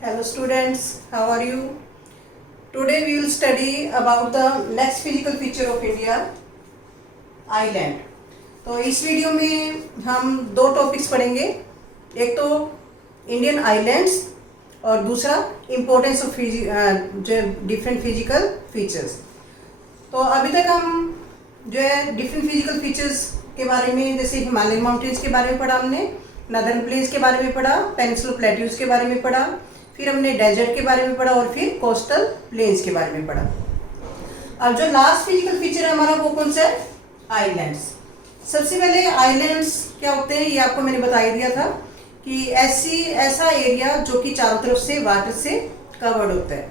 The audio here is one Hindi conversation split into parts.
Hello students, how are you? Today we will study about the next physical feature of India, island. तो इस वीडियो में हम दो टॉपिक्स पढ़ेंगे, एक तो इंडियन आइलैंड्स और दूसरा इम्पोर्टेंस ऑफ जो डिफरेंट फिजिकल फीचर्स। तो अभी तक हम जो है डिफरेंट फिजिकल फीचर्स के बारे में, जैसे हिमालयन माउंटेन्स के बारे में पढ़ा हमने, नदर्न प्लेन्स के बारे में पढ़ा, पेनिनसुलर प्लेट्यूज के बारे में पढ़ा, फिर हमने डेजर्ट के बारे में पढ़ा और फिर कोस्टल प्लेन्स के बारे में पढ़ा। अब जो लास्ट फिजिकल फीचर है हमारा वो कौन सा है? आइलैंड्स। सबसे पहले आइलैंड्स क्या होते हैं ये आपको मैंने बता ही दिया था कि ऐसा एरिया जो कि चारों तरफ से वाटर से कवर्ड होता है,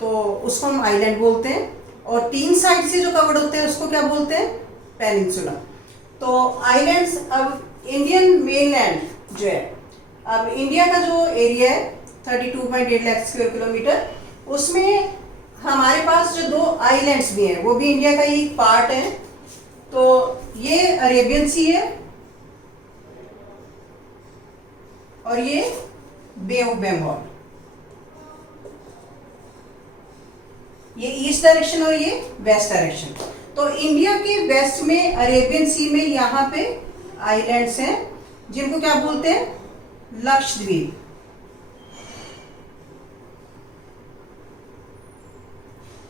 तो उसको हम आइलैंड बोलते हैं, और तीन साइड से जो कवर्ड होते हैं उसको क्या बोलते हैं? पेनिनसुला। तो आइलैंड्स, अब इंडियन मेनलैंड जो है, अब इंडिया का जो एरिया है 32.8 लाख स्क्वायर किलोमीटर, उसमें हमारे पास जो दो आइलैंड्स भी हैं वो भी इंडिया का ही पार्ट है। तो ये अरेबियन सी है और ये बे ऑफ बंगाल, ये ईस्ट डायरेक्शन और ये वेस्ट डायरेक्शन। तो इंडिया के वेस्ट में अरेबियन सी में यहाँ पे आइलैंड्स हैं जिनको क्या बोलते हैं? लक्षद्वीप।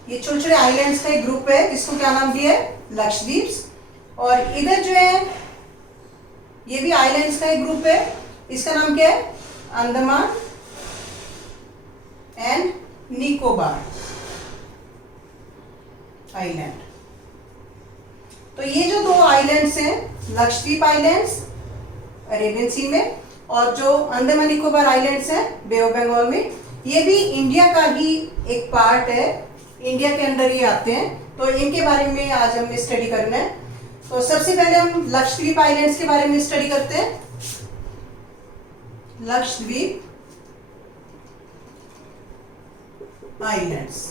ये छोटे छोटे आइलैंड्स का एक ग्रुप है जिसको क्या नाम दिया है? लक्षद्वीप। और इधर जो है ये भी आइलैंड्स का एक ग्रुप है, इसका नाम क्या है? Andaman and Nicobar island. तो ये जो दो आइलैंड्स हैं, लक्षद्वीप आइलैंड्स अरेबियन सी में, और जो अंडमान निकोबार आइलैंड्स हैं बे ऑफ बंगाल में, ये भी इंडिया का ही एक पार्ट है, इंडिया के अंदर ही आते हैं। तो इनके बारे में आज हमने स्टडी करना है। तो सबसे पहले हम लक्षद्वीप आइलैंड्स के बारे में स्टडी करते हैं। लक्षद्वीप आइलैंड्स,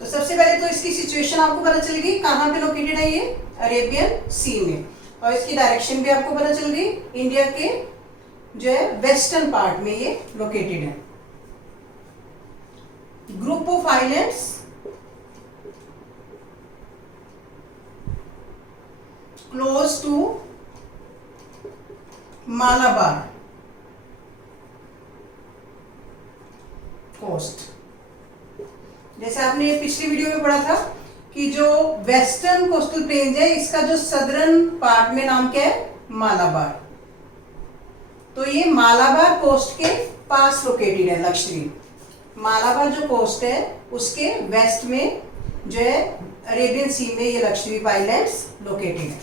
तो सबसे पहले तो इसकी सिचुएशन आपको पता चल गई, कहाँ पे लोकेटेड है ये? अरेबियन सी में, और इसकी डायरेक्शन भी आपको पता चल गई, इंडिया के जो है वेस्टर्न पार्ट में ये लोकेटेड है। Group of islands close to Malabar coast. जैसे आपने ये पिछली वीडियो में पढ़ा था कि जो वेस्टर्न कोस्टल प्लेन है इसका जो सदर्न पार्ट में नाम क्या है? मालाबार। तो ये मालाबार कोस्ट के पास लोकेटेड है लक्षद्वीप। मालाबार जो कोस्ट है उसके वेस्ट में जो है अरेबियन सी में ये लक्षद्वीप आइलैंड्स लोकेटेड है।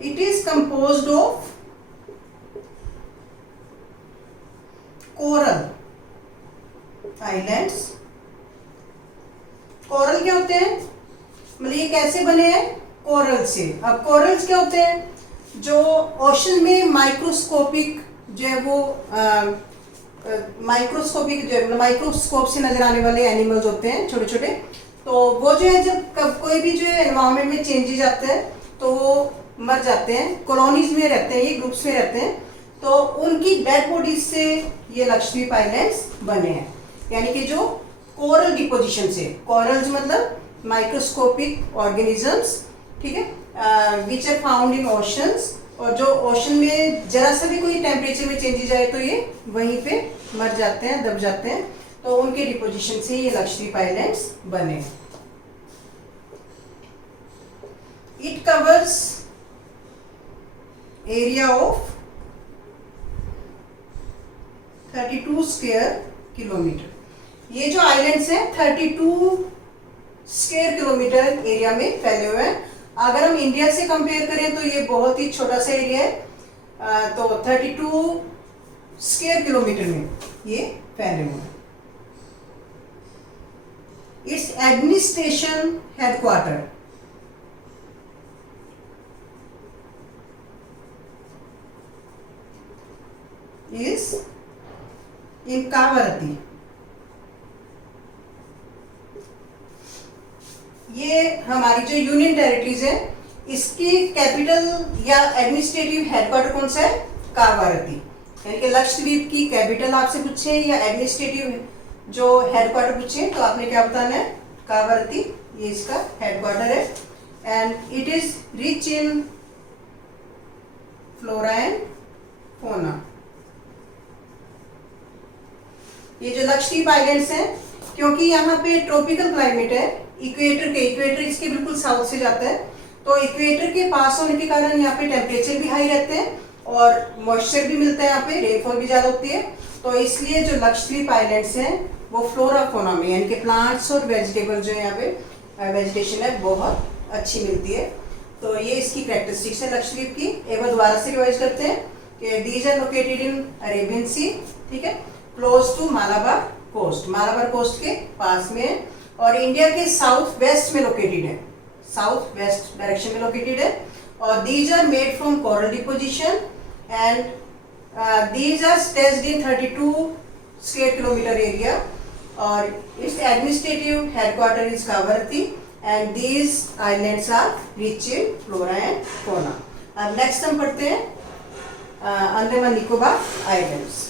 It is composed of coral islands. Coral क्या होते हैं? मतलब ये कैसे बने हैं? कोरल से। अब कोरल्स क्या होते हैं? जो ओशन में माइक्रोस्कोपिक जो है वो माइक्रोस्कोपिक जो है माइक्रोस्कोप से नजर आने वाले एनिमल्स होते हैं छोटे छोटे। तो वो जो है जब कोई भी जो है एनवायरमेंट में चेंजेस आते हैं तो वो मर जाते हैं, कॉलोनीज में रहते हैं, ये ग्रुप्स में रहते हैं। तो उनकी डेड बॉडीज से ये लक्षद्वीप आइलैंड्स बने हैं, यानी कि जो कोरल डिपोजिशन से, कोरल्स मतलब माइक्रोस्कोपिक ऑर्गेनिजम्स, ठीक है, which are found in oceans, और जो ओशन में जरा सा भी कोई टेम्परेचर में चेंजेस आए तो ये वहीं पे मर जाते हैं, दब जाते हैं। तो उनके डिपोजिशन से ये लक्षद्वीप आइलैंड्स बने। It covers area of 32 square kilometre. ये जो आइलैंड्स हैं 32 स्क्वायर किलोमीटर एरिया में फैले हुए हैं। अगर हम इंडिया से कंपेयर करें तो ये बहुत ही छोटा सा एरिया है, तो 32 स्क्वायर किलोमीटर में ये फैले हुए हैं। Its administration headquarter is in Kavaratti. ये हमारी जो यूनियन टेरिटरीज है इसकी कैपिटल या एडमिनिस्ट्रेटिव हेडक्वार्टर कौन सा है? कावारती। यानी कि लक्षद्वीप की कैपिटल आपसे पूछे या एडमिनिस्ट्रेटिव जो हेडक्वार्टर पूछे तो आपने क्या बताना है, कावरती, ये इसका हेडक्वार्टर है। And it is rich in flora and fauna. ये जो लक्षद्वीप आइलैंड्स हैं, क्योंकि यहाँ पे ट्रॉपिकल क्लाइमेट है, इक्वेटर इसके बिल्कुल साउथ से जाता है, तो इक्वेटर के पास होने के कारण यहाँ पे टेम्परेचर भी हाई रहते हैं और मॉइस्चर भी मिलता है, यहाँ पे रेनफॉल भी ज़्यादा होती है। तो इसलिए जो लक्षद्वीप आइलैंड्स हैं वो फ्लोरा फोना में यानी कि प्लांट्स और वेजिटेबल जो है यहाँ पे वेजिटेशन है बहुत अच्छी मिलती है। तो ये इसकी कैरेक्टरिस्टिक्स है लक्षद्वीप की। एक बार दोबारा से रिवाइज करते हैं कि these are located in Arabian sea, ठीक है, close to Malabar coast, Malabar coast के पास में है और इंडिया के साउथ वेस्ट में लोकेटेड है, साउथ वेस्ट डायरेक्शन में लोकेटेड है। और these are made from coral deposition and these are stretched in 32 square kilometre area और its administrative headquarter is Kavaratti and these islands are rich in flora and fauna. अब नेक्स्ट हम पढ़ते हैं Andaman Nicobar islands.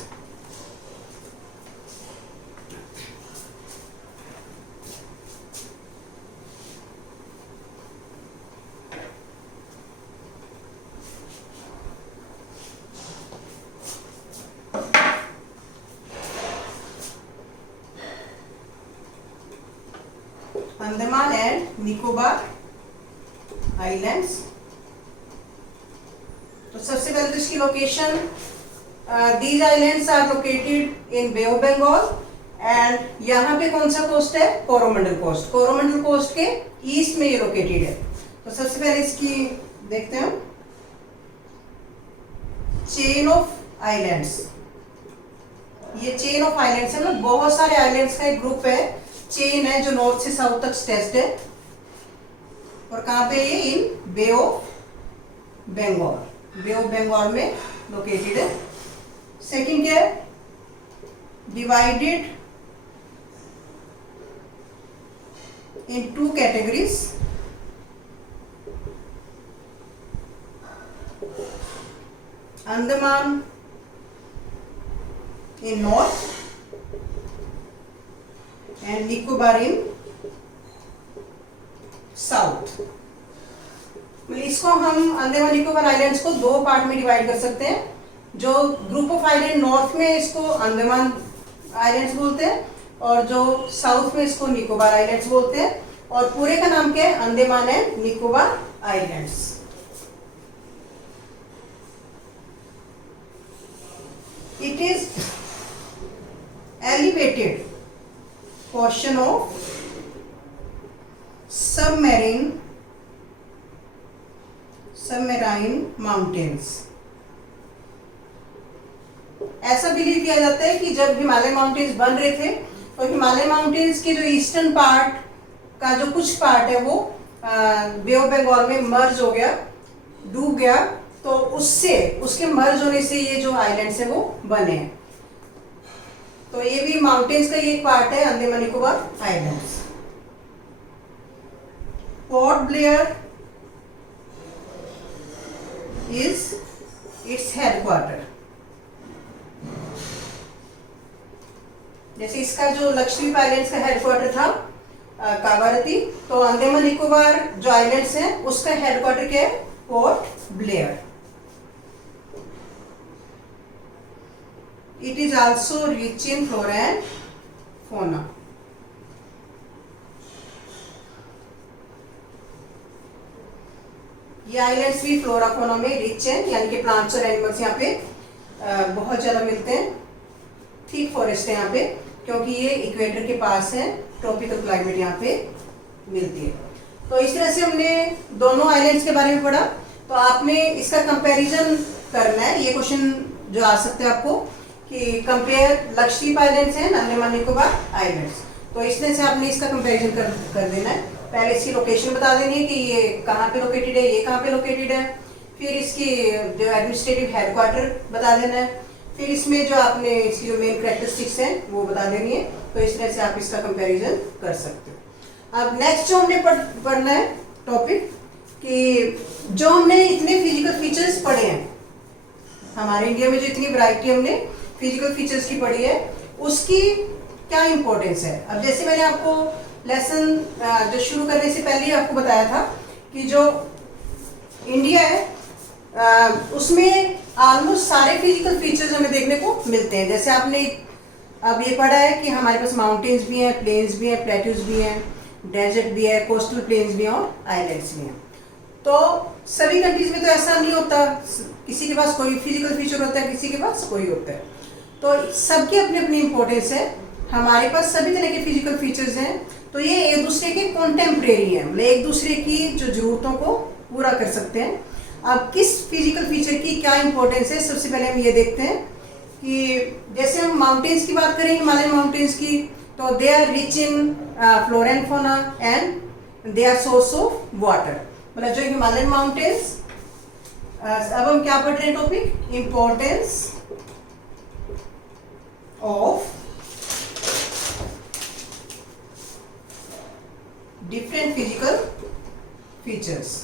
Andaman and Nicobar islands. तो सबसे पहले तो इसकी location, these islands are located in bay of Bengal and यहाँ पे कौन सा कोस्ट है, कोरोमंडल कोस्ट, कोरोमंडल कोस्ट के ईस्ट में ये लोकेटेड है। तो सबसे पहले इसकी देखते हैं चेन ऑफ आइलैंड्स। ये चेन ऑफ आइलैंड्स है, मतलब बहुत सारे आइलैंड्स का एक ग्रुप है, चेन है जो नॉर्थ से साउथ तक स्ट्रेच्ड है। और कहाँ पे ये, in bay of Bengal, Bay of Bengal में लोकेटेड है। सेकंड क्या है, divided in 2 categories, Andaman in north and Nicobar in south. इसको हम अंडमान निकोबार आइलैंड्स को 2 पार्ट में डिवाइड कर सकते हैं। जो ग्रुप ऑफ आइलैंड नॉर्थ में इसको अंडमान आइलैंड्स बोलते हैं और जो साउथ में इसको निकोबार आइलैंड्स बोलते हैं। और पूरे का नाम क्या है, Andaman and Nicobar islands. It is elevated portion of submarine mountains। ऐसा बिलीव किया जाता है कि जब हिमालय माउंटेन्स बन रहे थे तो हिमालय माउंटेन्स के जो ईस्टर्न पार्ट का जो कुछ पार्ट है वो बे ऑफ बंगाल में मर्ज हो गया, डूब गया, तो उससे उसके मर्ज होने से ये जो आइलैंड्स है वो बने हैं। तो ये भी माउंटेन्स का ये एक पार्ट है Andaman Nicobar islands. Port Blair is its headquarter. जैसे इसका जो लक्षद्वीप आइलैंड्स का हेडक्वार्टर था कावारती, तो अंडमान निकोबार जो आइलैंड्स हैं उसका हेडक्वार्टर क्या है, port Blair. It is also rich in flora and fauna। ये आइलैंड्स भी फ्लोरा फोना में रिच है, यानी कि प्लांट्स और एनिमल्स यहाँ पे बहुत ज़्यादा मिलते हैं। थिक फॉरेस्ट है यहाँ पे क्योंकि ये इक्वेटर के पास है, ट्रॉपिकल क्लाइमेट यहाँ पे मिलती है। तो इस तरह से हमने दोनों आइलैंड्स के बारे में पढ़ा। तो आपने इसका कंपैरिजन करना है, ये क्वेश्चन जो आ सकते हैं आपको कि कंपेयर लक्षद्वीप आइलैंड्स हैं अंडमान निकोबार आइलैंड्स। तो इस तरह से आपने इसका कंपैरिजन कर देना है। पहले इसकी लोकेशन बता देनी है कि ये कहाँ पे लोकेटेड है, ये कहाँ पे लोकेटेड है, फिर इसकी जो एडमिनिस्ट्रेटिव हेडक्वार्टर बता देना है, फिर इसमें जो आपने इसकी जो मेन कैरेक्टरिस्टिक्स हैं वो बता देनी है। तो इस तरह से आप इसका कंपैरिजन कर सकते हो। अब नेक्स्ट जो हमने पढ़ना है टॉपिक कि जो हमने इतने फिजिकल फीचर्स पढ़े हैं, हमारे इंडिया में जो इतनी वैरायटी हमने फिजिकल फीचर्स की पढ़ी है, उसकी क्या इम्पोर्टेंस है। अब जैसे मैंने आपको लेसन जो शुरू करने से पहले ही आपको बताया था कि जो इंडिया है उसमें ऑलमोस्ट सारे फिजिकल फीचर्स हमें देखने को मिलते हैं। जैसे आपने अब ये पढ़ा है कि हमारे पास माउंटेन्स भी हैं, प्लेन्स भी हैं, प्लेट्यूज भी हैं, डेजर्ट भी है, कोस्टल प्लेन्स भी हैं और आइलैंड्स भी हैं। तो सभी कंट्रीज में तो ऐसा नहीं होता, किसी के पास कोई फिजिकल फीचर होता है, किसी के पास कोई होता है। तो सबकी अपनी अपनी इम्पोर्टेंस है। हमारे पास सभी तरह के फिजिकल फीचर्स हैं, तो ये एक दूसरे के कॉन्टेम्परेरी हैं, मतलब एक दूसरे की जो ज़रूरतों को पूरा कर सकते हैं। अब किस फिजिकल फीचर की क्या इंपॉर्टेंस है, सबसे पहले हम ये देखते हैं कि जैसे हम माउंटेन्स की बात करें, हिमालयन माउंटेन्स की, तो they are rich in flora and fauna and they are source of water. मतलब जो हिमालयन माउंटेन्स, अब हम क्या पढ़ रहे हैं topic, importance of different physical features.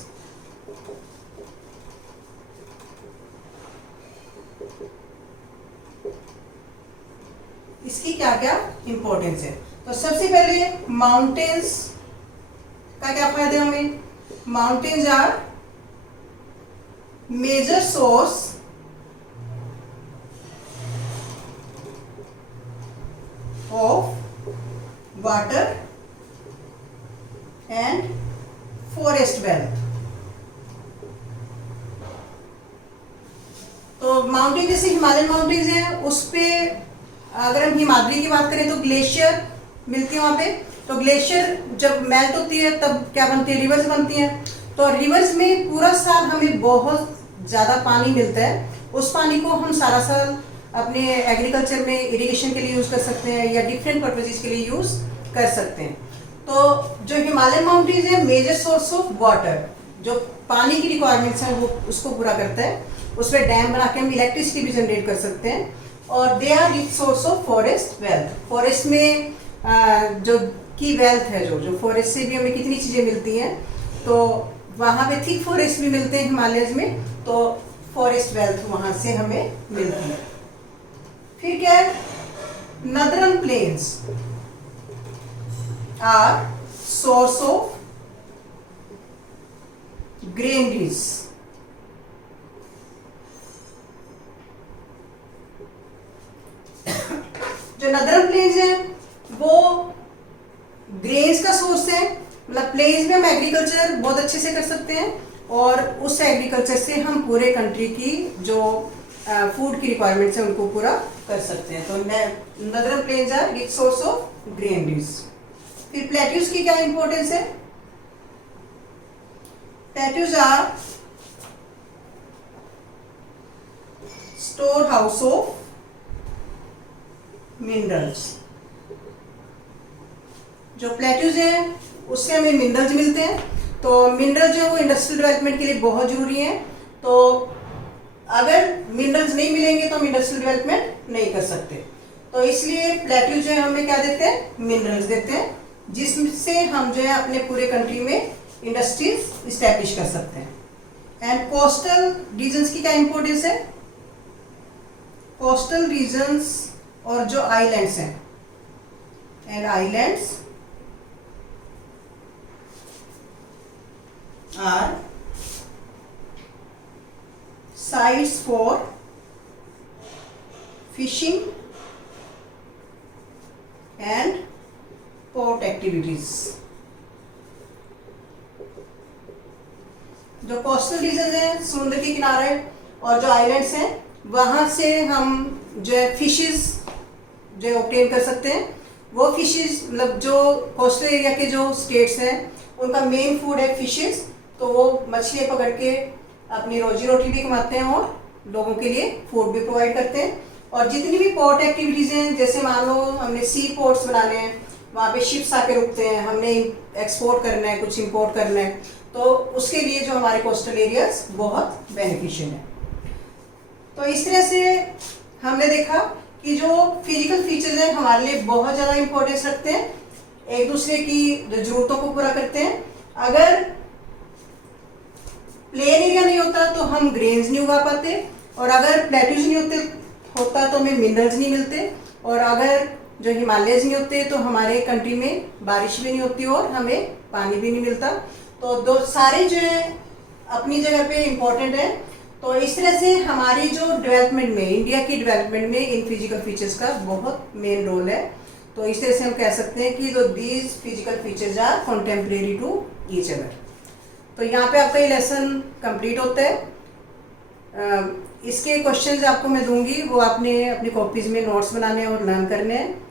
इसकी क्या क्या इंपॉर्टेंस है। तो सबसे पहले माउंटेन्स का क्या फायदा हमें, mountains are major source of water and forest wealth. तो माउंटेन जैसे हिमालयन माउंटेन्स हैं, उस पे अगर हम हिमाद्री की बात करें तो ग्लेशियर मिलती है वहाँ पे। तो ग्लेशियर जब मेल्ट होती है तब क्या बनती है, रिवर्स बनती हैं। तो रिवर्स में पूरा साल हमें बहुत ज़्यादा पानी मिलता है। उस पानी को हम सारा साल अपने एग्रीकल्चर में इरिगेशन के लिए यूज़ कर सकते हैं या डिफरेंट पर्पजेज के लिए यूज़ कर सकते हैं। तो जो हिमालयन माउंटेन्स है, मेजर सोर्स ऑफ वाटर, जो पानी की रिक्वायरमेंट्स हैं वो उसको पूरा करता है। उस पर डैम बना के हम इलेक्ट्रिसिटी भी जनरेट कर सकते हैं। और they are rich source of forest wealth. Forest में जो की वेल्थ है, जो फॉरेस्ट से भी हमें कितनी चीज़ें मिलती हैं, तो वहाँ पे थिक फॉरेस्ट भी मिलते हैं हिमालयस में, तो फॉरेस्ट वेल्थ वहाँ से हमें मिलती है। फिर क्या है, northern plains are source of granaries. जो नदरन प्लेन्स हैं वो ग्रेन्स का सोर्स है। मतलब प्लेन्स में हम एग्रीकल्चर बहुत अच्छे से कर सकते हैं और उस एग्रीकल्चर से हम पूरे कंट्री की जो फूड की रिक्वायरमेंट्स है उनको पूरा कर सकते हैं। तो northern plains are rich source of granaries. फिर प्लेट्यूज की क्या इंपॉर्टेंस है, plateaus are store house of minerals. जो प्लेट्यूज हैं उससे हमें मिनरल्स मिलते हैं। तो मिनरल जो है वो इंडस्ट्रियल डेवलपमेंट के लिए बहुत जरूरी है। तो अगर मिनरल्स नहीं मिलेंगे तो हम इंडस्ट्रियल डेवलपमेंट नहीं कर सकते। तो इसलिए प्लेट्यूज जो है हमें क्या देते हैं, मिनरल्स देते हैं, जिससे हम जो है अपने पूरे कंट्री में इंडस्ट्रीज इस्टेब्लिश कर सकते हैं। एंड कोस्टल रीजन्स की क्या इंपॉर्टेंस है, कोस्टल रीजन्स और जो आइलैंड्स हैं, and islands are sites for fishing and port activities. जो कोस्टल रीजन है, समुद्र के किनारे और जो आइलैंड्स हैं, वहाँ से हम जो है फिशेस जो ऑब्टेन कर सकते हैं। वो फिशेस मतलब जो कोस्टल एरिया के जो स्टेट्स हैं उनका मेन फूड है फिशेस, तो वो मछलियाँ पकड़ के अपनी रोजी रोटी भी कमाते हैं और लोगों के लिए फूड भी प्रोवाइड करते हैं। और जितनी भी पोर्ट एक्टिविटीज़ हैं, जैसे मान लो हमने सी पोर्ट्स बनाने हैं, वहाँ पे शिप्स आके रुकते हैं, हमने एक्सपोर्ट करना है, कुछ इंपोर्ट करना है, तो उसके लिए जो हमारे कोस्टल एरियाज बहुत बेनिफिशियल है। तो इस तरह से हमने देखा कि जो फिजिकल फीचर्स हैं हमारे लिए बहुत ज़्यादा इंपॉर्टेंस रखते हैं, एक दूसरे की जो ज़रूरतों को पूरा करते हैं। अगर प्लेन एरिया नहीं होता तो हम ग्रेन्स नहीं उगा पाते, और अगर प्लेट्यूज नहीं होता तो हमें मिनरल्स नहीं मिलते, और अगर जो हिमालयज नहीं होते तो हमारे कंट्री में बारिश भी नहीं होती और हमें पानी भी नहीं मिलता। तो दो सारे जो है अपनी जगह पे इम्पोर्टेंट है। तो इस तरह से हमारी जो डेवलपमेंट में, इंडिया की डेवलपमेंट में इन फिजिकल फीचर्स का बहुत मेन रोल है। तो इस तरह से हम कह सकते हैं कि these physical features are contemporary to each other. तो यहाँ पे आपका ये लेसन कंप्लीट होता है। इसके क्वेश्चंस आपको मैं दूंगी, वो आपने अपनी कॉपीज में नोट्स बनाने और लर्न करने हैं।